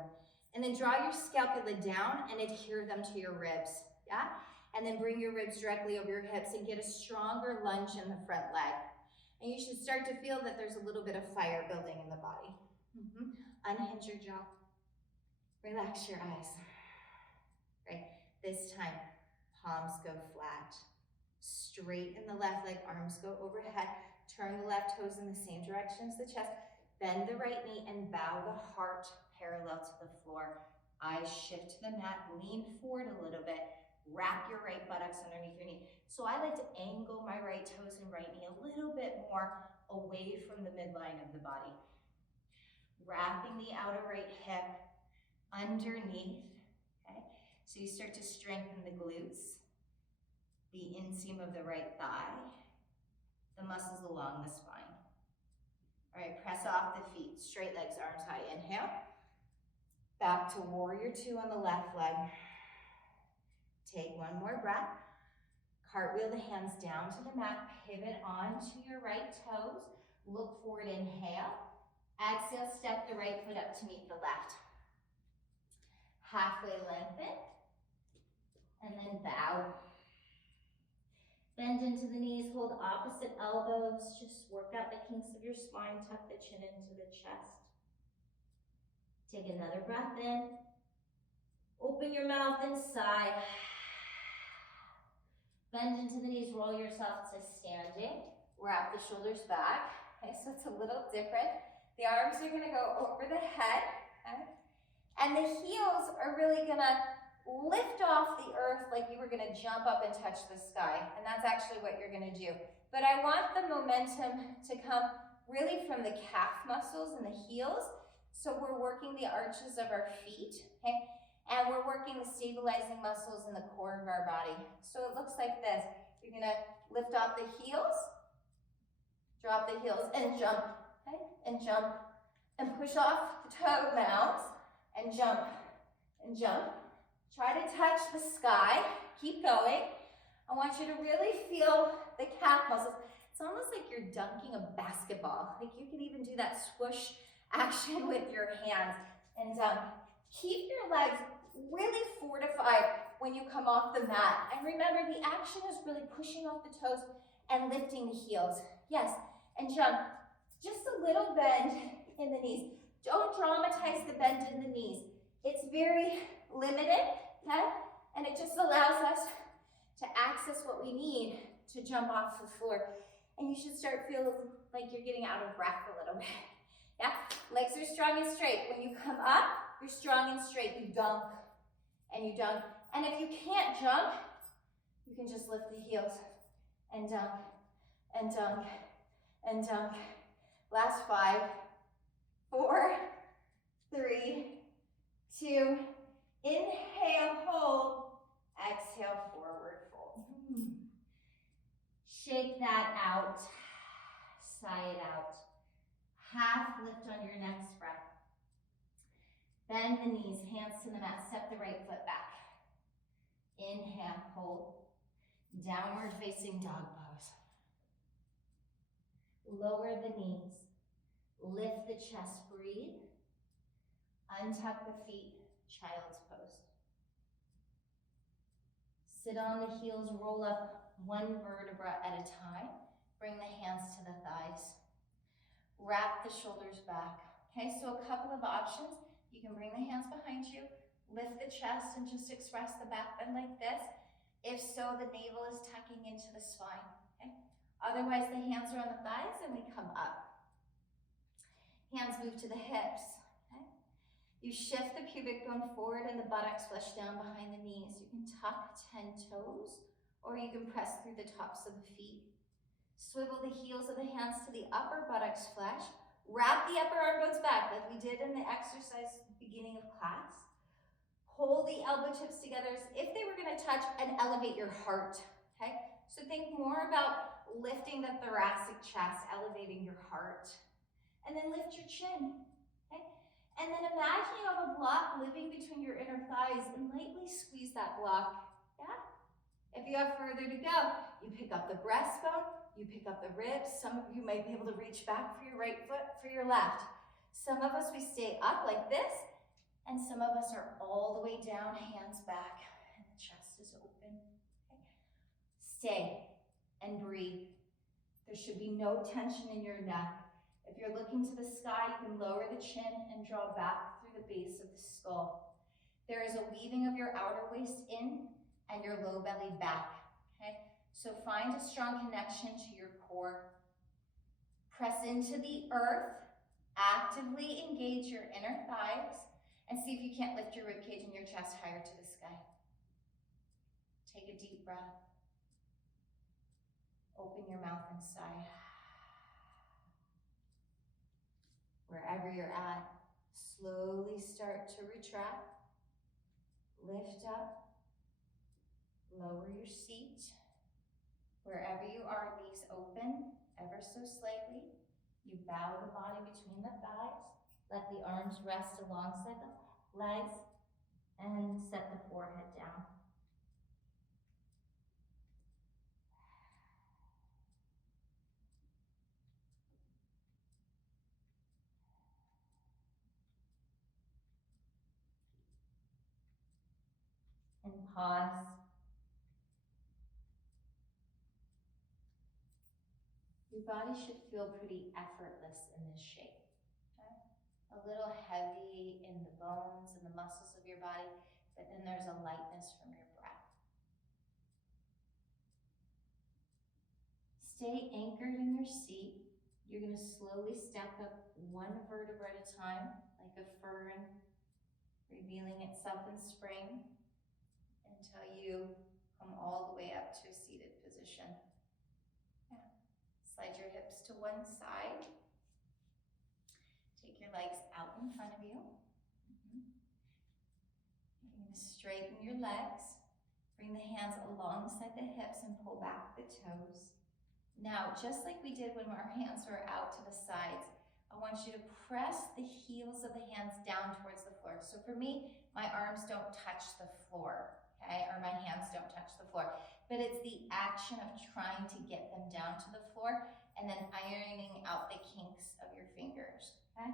And then draw your scapula down and adhere them to your ribs, yeah? And then bring your ribs directly over your hips and get a stronger lunge in the front leg. And you should start to feel that there's a little bit of fire building in the body. Unhinge your jaw. Relax your eyes. Right, this time, palms go flat. Straighten the left leg, arms go overhead. Turn the left toes in the same direction as the chest. Bend the right knee and bow the heart parallel to the floor. Eyes shift to the mat, lean forward a little bit. Wrap your right buttocks underneath your knee. So I like to angle my right toes and right knee a little bit more away from the midline of the body. Wrapping the outer right hip underneath, okay? So you start to strengthen the glutes, the inseam of the right thigh, the muscles along the spine. All right, press off the feet, straight legs, arms high. Inhale. Back to warrior two on the left leg. Take one more breath. Cartwheel the hands down to the mat, pivot onto your right toes. Look forward, inhale. Exhale, step the right foot up to meet the left. Halfway lengthen, and then bow. Bend into the knees, hold opposite elbows. Just work out the kinks of your spine, tuck the chin into the chest. Take another breath in. Open your mouth and sigh. Bend into the knees, roll yourself to standing. Wrap the shoulders back. Okay, so it's a little different. The arms are gonna go over the head, okay? And the heels are really gonna lift off the earth like you were gonna jump up and touch the sky. And that's actually what you're gonna do. But I want the momentum to come really from the calf muscles and the heels. So we're working the arches of our feet, okay? And we're working the stabilizing muscles in the core of our body. So it looks like this. You're gonna lift off the heels, drop the heels, and jump, okay? And jump, and push off the toe mounds, and jump, and jump. Try to touch the sky, keep going. I want you to really feel the calf muscles. It's almost like you're dunking a basketball. Like you can even do that swoosh action with your hands. And keep your legs really fortified when you come off the mat. And remember, the action is really pushing off the toes and lifting the heels. Yes, and jump. Just a little bend in the knees. Don't dramatize the bend in the knees. It's very limited, okay? And it just allows us to access what we need to jump off the floor. And you should start feeling like you're getting out of breath a little bit. Yeah, legs are strong and straight. When you come up, you're strong and straight. You dunk and you dunk. And if you can't jump, you can just lift the heels and dunk and dunk and dunk. Last 5, 4, 3, 2, inhale, hold, exhale, forward fold. Shake that out, sigh it out. Half lift on your next breath. Bend the knees, hands to the mat, step the right foot back. Inhale, hold. Downward facing dog pose. Lower the knees, lift the chest, breathe. Untuck the feet, child's pose. Sit on the heels, roll up one vertebra at a time. Bring the hands to the thighs. Wrap the shoulders back. Okay, so a couple of options. You can bring the hands behind you, lift the chest and just express the back bend like this. If so, the navel is tucking into the spine. Okay? Otherwise, the hands are on the thighs and we come up. Hands move to the hips. Okay? You shift the pubic bone forward and the buttocks flush down behind the knees. You can tuck 10 toes or you can press through the tops of the feet. Swivel the heels of the hands to the upper buttocks flesh. Wrap the upper arm bones back like we did in the exercise at the beginning of class. Hold the elbow tips together as if they were going to touch and elevate your heart. Okay? So think more about lifting the thoracic chest, elevating your heart. And then lift your chin. Okay? And then imagine you have a block living between your inner thighs and lightly squeeze that block. Yeah? If you have further to go, you pick up the breastbone, you pick up the ribs. Some of you might be able to reach back for your right foot, for your left. Some of us, we stay up like this, and some of us are all the way down, hands back, and the chest is open. Okay. Stay and breathe. There should be no tension in your neck. If you're looking to the sky, you can lower the chin and draw back through the base of the skull. There is a weaving of your outer waist in and your low belly back. Okay? So find a strong connection to your core. Press into the earth, actively engage your inner thighs, and see if you can't lift your ribcage and your chest higher to the sky. Take a deep breath. Open your mouth and sigh. Wherever you're at, slowly start to retract. Lift up. Lower your seat. Wherever you are, knees open, ever so slightly. You bow the body between the thighs. Let the arms rest alongside the legs and set the forehead down. And pause. Your body should feel pretty effortless in this shape. Okay? A little heavy in the bones and the muscles of your body, but then there's a lightness from your breath. Stay anchored in your seat. You're going to slowly step up one vertebra at a time, like a fern, revealing itself in spring until you come all the way up to a seated position. Yeah. Slide your hips to one side. Take your legs out in front of you. You're going to straighten your legs. Bring the hands alongside the hips and pull back the toes. Now, just like we did when our hands were out to the sides, I want you to press the heels of the hands down towards the floor. So for me, my arms don't touch the floor, okay? Or my hands don't touch the floor. But it's the action of trying to get them down to the floor and then ironing out the kinks of your fingers, okay?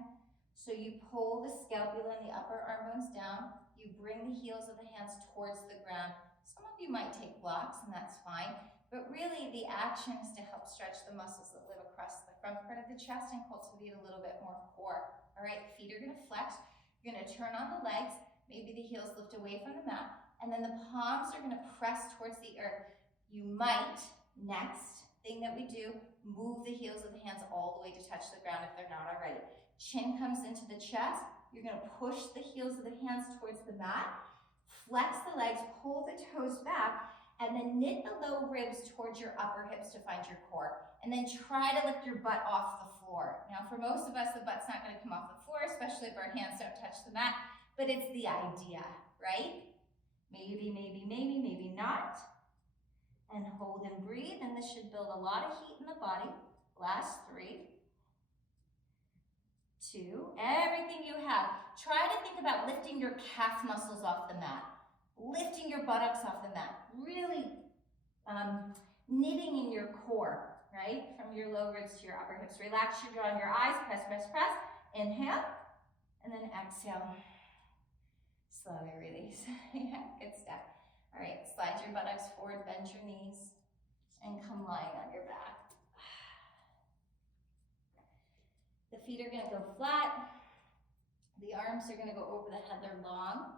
So you pull the scapula and the upper arm bones down. You bring the heels of the hands towards the ground. Some of you might take blocks, and that's fine. But really, the action is to help stretch the muscles that live across the front part of the chest and cultivate a little bit more core, All right, feet are gonna flex. You're gonna turn on the legs. Maybe the heels lift away from the mat. And then the palms are gonna press towards the earth. You might, next thing that we do, move the heels of the hands all the way to touch the ground if they're not already. Chin comes into the chest. You're gonna push the heels of the hands towards the mat. Flex the legs, pull the toes back, and then knit the low ribs towards your upper hips to find your core. And then try to lift your butt off the floor. Now for most of us, the butt's not gonna come off the floor, especially if our hands don't touch the mat, but it's the idea, right? Maybe, maybe, maybe, maybe not. And hold and breathe, and this should build a lot of heat in the body. Last 3, 2, everything you have. Try to think about lifting your calf muscles off the mat, lifting your buttocks off the mat, really knitting in your core, right? From your low ribs to your upper hips. Relax your jaw and your eyes, press, press, press. Inhale, and then exhale. Slowly release. Yeah, good stuff. All right, slide your buttocks forward, bend your knees, and come lying on your back. The feet are gonna go flat. The arms are gonna go over the head, they're long.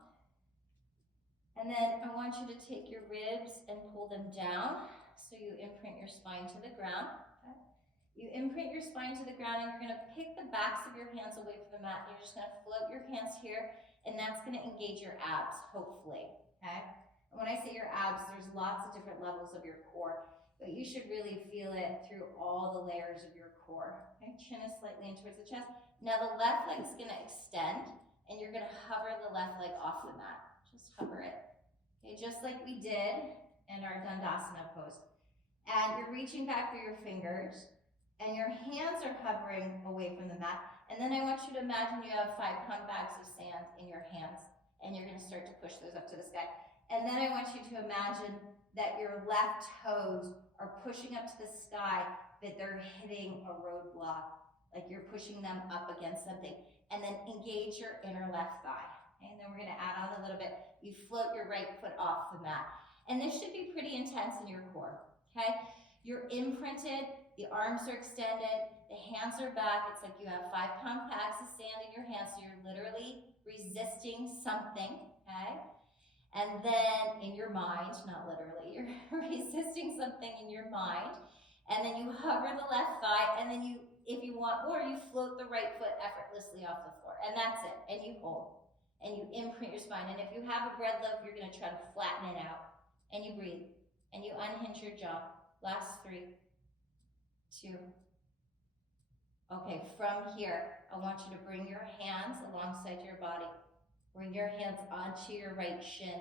And then I want you to take your ribs and pull them down so you imprint your spine to the ground. Okay. You imprint your spine to the ground and you're gonna pick the backs of your hands away from the mat. You're just gonna float your hands here and that's gonna engage your abs, hopefully, okay? And when I say your abs, there's lots of different levels of your core, but you should really feel it through all the layers of your core. Okay, chin is slightly in towards the chest. Now the left leg is gonna extend and you're gonna hover the left leg off the mat. Just hover it. Okay, just like we did in our Uttanasana pose. And you're reaching back through your fingers and your hands are hovering away from the mat. And then I want you to imagine you have 5-pound bags of sand in your hands and you're gonna start to push those up to the sky. And then I want you to imagine that your left toes are pushing up to the sky, that they're hitting a roadblock, like you're pushing them up against something. And then engage your inner left thigh. Okay? And then we're gonna add on a little bit. You float your right foot off the mat. And this should be pretty intense in your core, okay? You're imprinted, the arms are extended, the hands are back. It's like you have 5-pound bags of sand in your hands, so you're literally resisting something, okay? And then in your mind, not literally, you're resisting something in your mind. And then you hover the left thigh, and then you, if you want more, you float the right foot effortlessly off the floor. And that's it, and you hold. And you imprint your spine. And if you have a bread loaf, you're gonna try to flatten it out. And you breathe, and you unhinge your jaw. Last 3, 2. Okay, from here, I want you to bring your hands alongside your body. Bring your hands onto your right shin.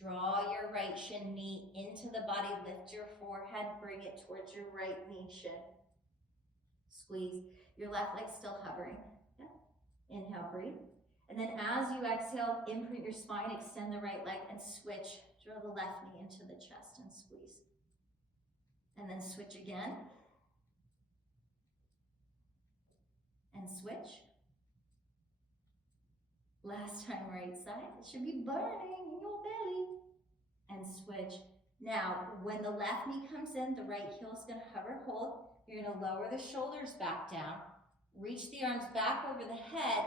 Draw your right shin knee into the body. Lift your forehead, bring it towards your right knee shin. Squeeze. Your left leg still hovering. Yeah. Inhale, breathe. And then as you exhale, imprint your spine, extend the right leg and switch. Draw the left knee into the chest and squeeze. And then switch again. And switch. Last time, right side. It should be burning in your belly. And switch. Now, when the left knee comes in, the right heel is gonna hover, hold. You're gonna lower the shoulders back down. Reach the arms back over the head.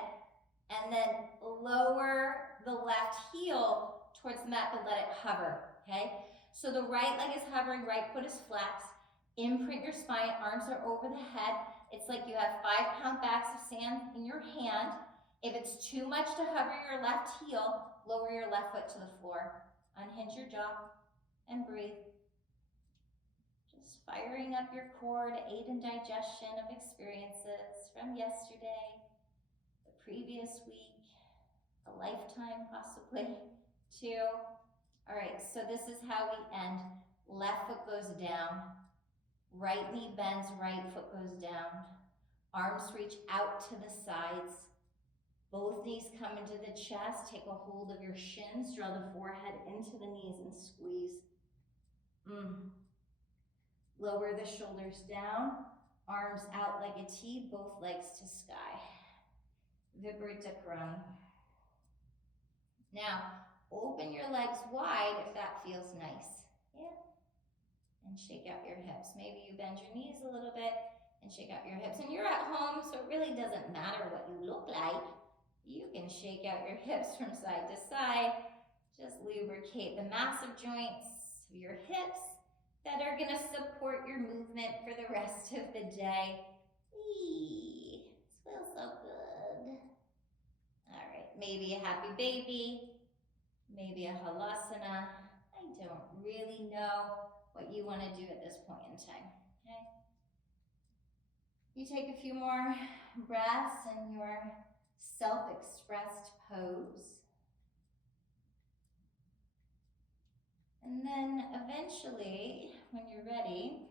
And then lower the left heel towards the mat, but let it hover, okay? So the right leg is hovering, right foot is flexed. Imprint your spine, arms are over the head. It's like you have 5-pound bags of sand in your hand. If it's too much to hover your left heel, lower your left foot to the floor. Unhinge your jaw and breathe. Just firing up your core to aid in digestion of experiences from yesterday, the previous week, a lifetime possibly, 2. All right, so this is how we end. Left foot goes down, right knee bends, right foot goes down. Arms reach out to the sides. Both knees come into the chest. Take a hold of your shins. Draw the forehead into the knees and squeeze. Lower the shoulders down. Arms out like a T, both legs to sky. Viparita Karani. Now, open your legs wide if that feels nice. Yeah. And shake out your hips. Maybe you bend your knees a little bit And shake out your hips. And you're at home, so it really doesn't matter what you look like. You can shake out your hips from side to side. Just lubricate the massive joints of your hips that are gonna support your movement for the rest of the day. Eee, this feels so good. All right, maybe a happy baby, maybe a Hattasana. I don't really know what you wanna do at this point in time, okay? You take a few more breaths in your self-expressed pose. And then eventually, when you're ready,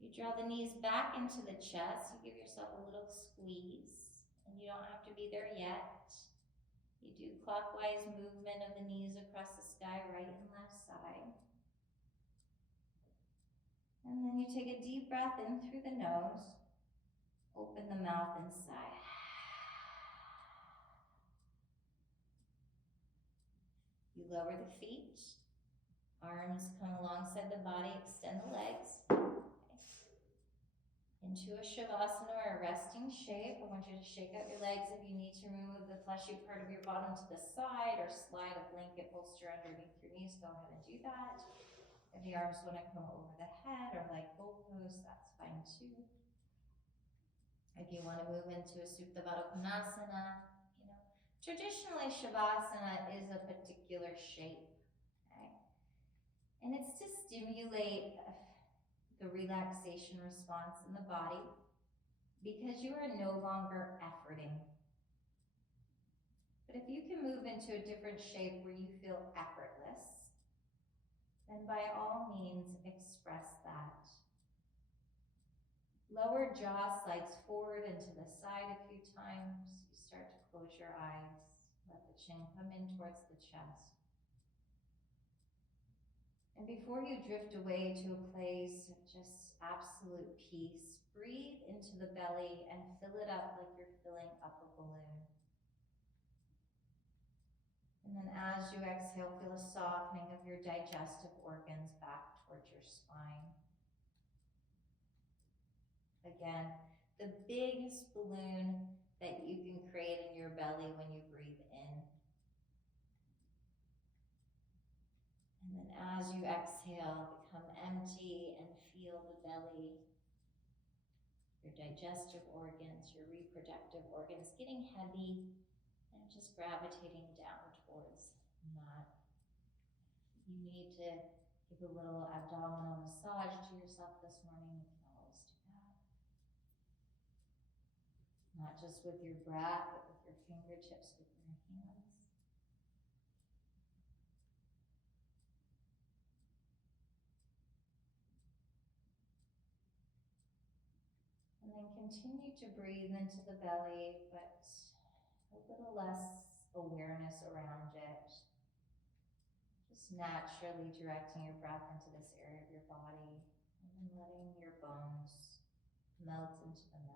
you draw the knees back into the chest. You give yourself a little squeeze, and you don't have to be there yet. You do clockwise movement of the knees across the sky, right and left side. And then you take a deep breath in through the nose. Open the mouth and sigh. You lower the feet. Arms come alongside the body, extend the legs. Into a Shavasana or a resting shape. I want you to shake out your legs if you need to remove the fleshy part of your bottom to the side or slide a blanket bolster underneath your knees. Go ahead and do that. If the arms want to come over the head or like goalposts, that's fine too. If you want to move into a Supta Baddha Konasana, traditionally Shavasana is a particular shape. Okay? And it's to stimulate the relaxation response in the body because you are no longer efforting. But if you can move into a different shape where you feel effortless, then by all means express that. Lower jaw slides forward and to the side a few times. You start to close your eyes. Let the chin come in towards the chest. And before you drift away to a place of just absolute peace, breathe into the belly and fill it up like you're filling up a balloon. And then as you exhale, feel a softening of your digestive organs back towards your spine. Again, the biggest balloon that you can create in your belly when you breathe in. And then as you exhale, become empty and feel the belly, your digestive organs, your reproductive organs getting heavy and just gravitating down towards that. You need to give a little abdominal massage to yourself this morning. You can always do that. Not just with your breath, but with your fingertips, with your hands. And then continue to breathe into the belly, but a little less awareness around it. Just naturally directing your breath into this area of your body and then letting your bones melt into the mat.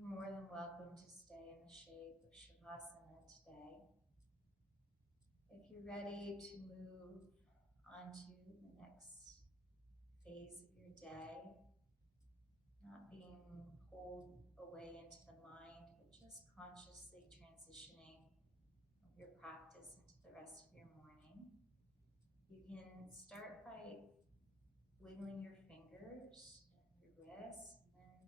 You're more than welcome to stay in the shape of Shavasana today. If you're ready to move on to the next phase of your day, not being pulled away into the mind, but just consciously transitioning your practice into the rest of your morning. You can start by wiggling your fingers and your wrists, and then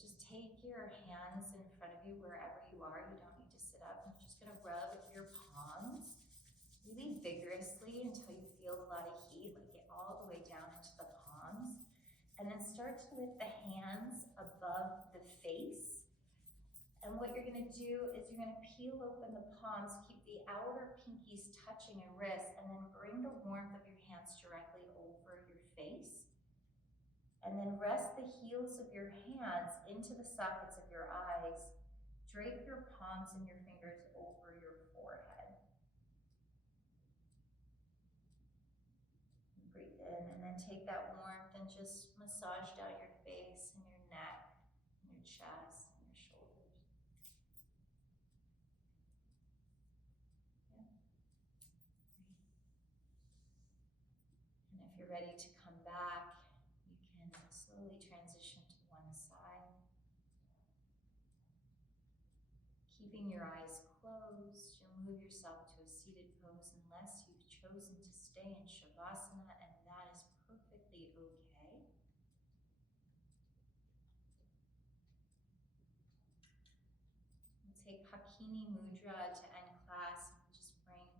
just take your hands in front of you wherever you are. You don't need to sit up. I'm just going to rub your palms really vigorously until you feel a lot of heat, like get all the way down into the palms. And then start to lift the hands above the face. And what you're gonna do is you're gonna peel open the palms, keep the outer pinkies touching your wrists, and then bring the warmth of your hands directly over your face. And then rest the heels of your hands into the sockets of your eyes. Drape your palms and your fingers over your forehead. Breathe in, and then take that warmth and just massage down your face and your neck, and your chest, and your shoulders. Yeah. And if you're ready to come back, you can slowly transition to one side. Keeping your eyes closed, you'll move yourself to a seated pose unless you've chosen to stay in Shavasana, and that is perfectly okay. We'll take Hakini Mudra to end class. Just bring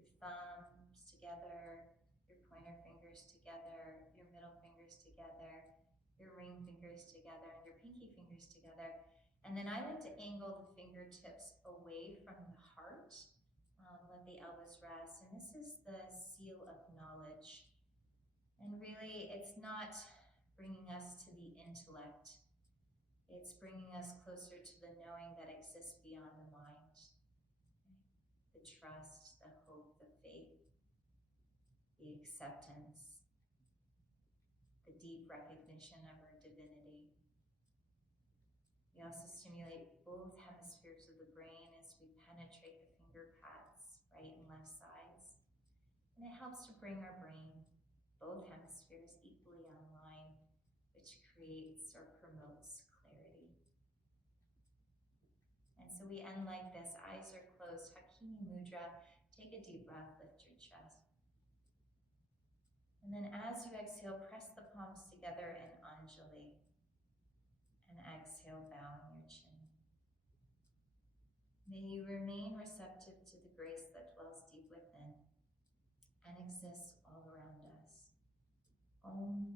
your thumbs together, your pointer fingers together, your middle fingers together, your ring fingers together, and your pinky fingers together. And then I like to angle the fingertips away from the heart. Let the elbows rest. And this is the seal of knowledge. And really, it's not bringing us to the intellect. It's bringing us closer to the knowing that exists beyond the mind. The trust, the hope, the faith, the acceptance, the deep recognition of our divinity. We also stimulate both hemispheres of the brain as we penetrate the finger pads, right and left sides. And it helps to bring our brain, both hemispheres, equally online, which creates or promotes clarity. And so we end like this, eyes are closed, Hakini Mudra. Take a deep breath, lift your chest. And then as you exhale, press the palms together and undulate. And exhale, bowing your chin. May you remain receptive to the grace that dwells deep within and exists all around us. Om